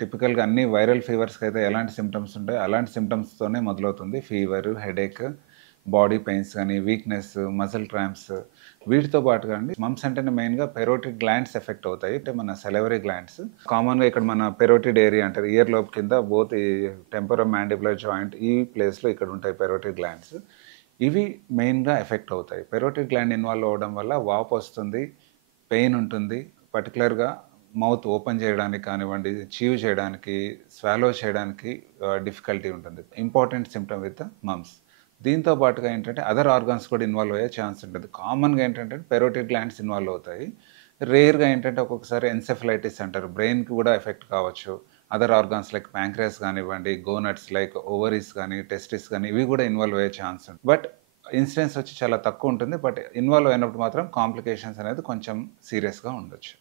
టిపికల్‌గా అన్ని వైరల్ ఫీవర్స్‌కి అయితే ఎలాంటి సింప్టమ్స్ ఉంటాయో, అలాంటి సింప్టమ్స్‌తోనే మొదలవుతుంది. ఫీవర్, హెడేక్, బాడీ పెయిన్స్ గాని, వీక్‌నెస్, మజిల్ క్రాంప్స్ వీటితో పాటుగా అండి మమ్స్ అంటేనే మెయిన్‌గా పెరోటిడ్ గ్లాండ్స్ ఎఫెక్ట్ అవుతాయి. అంటే మన సెలైవరీ గ్లాండ్స్. కామన్‌గా ఇక్కడ మన పెరోటిడ్ ఏరియా అంటారు. ఇయర్ లోబ్ కింద బోత్ ఈ టెంపోరో మాండిబులర్ జాయింట్ ఈ ప్లేస్‌లో ఇక్కడ ఉంటాయి పెరోటిడ్ గ్లాండ్స్. ఇవి మెయిన్‌గా ఎఫెక్ట్ అవుతాయి. పెరోటిడ్ గ్లాండ్ ఇన్వాల్వ్ అవ్వడం వల్ల వాపొస్తుంది, పెయిన్ ఉంటుంది. పర్టిక్యులర్‌గా మౌత్ ఓపెన్ చేయడానికి కానివ్వండి, చీవ్ చేయడానికి, స్వాలో చేయడానికి డిఫికల్టీ ఉంటుంది. Important symptom with mumps. దీంతో పాటుగా ఏంటంటే అదర్ ఆర్గాన్స్ కూడా ఇన్వాల్వ్ అయ్యే ఛాన్స్ ఉంటది. కామన్‌గా ఏంటంటే పెరోటిడ్ గ్లాండ్స్ ఇన్వాల్వ్ అవుతాయి. రేర్‌గా ఏంటంటే ఒక్కొక్కసారి ఎన్సెఫలైటిస్ అంటారు. బ్రెయిన్‌కి కూడా ఎఫెక్ట్ కావచ్చు. అదర్ ఆర్గాన్స్ లైక్ ప్యాంక్రియాస్ కానివ్వండి, గోనట్స్ లైక్ ఓవరీస్ గాని, టెస్టిస్ గాని ఇవి కూడా ఇన్వాల్వ్ అయ్యే ఛాన్స్ ఉంది. బట్ ఇన్సిడెన్స్ వచ్చి చాలా తక్కువ ఉంటుంది. బట్ ఇన్వాల్వ్ అయినప్పుడు మాత్రం కాంప్లికేషన్స్ అనేది కొంచెం సీరియస్‌గా ఉండొచ్చు.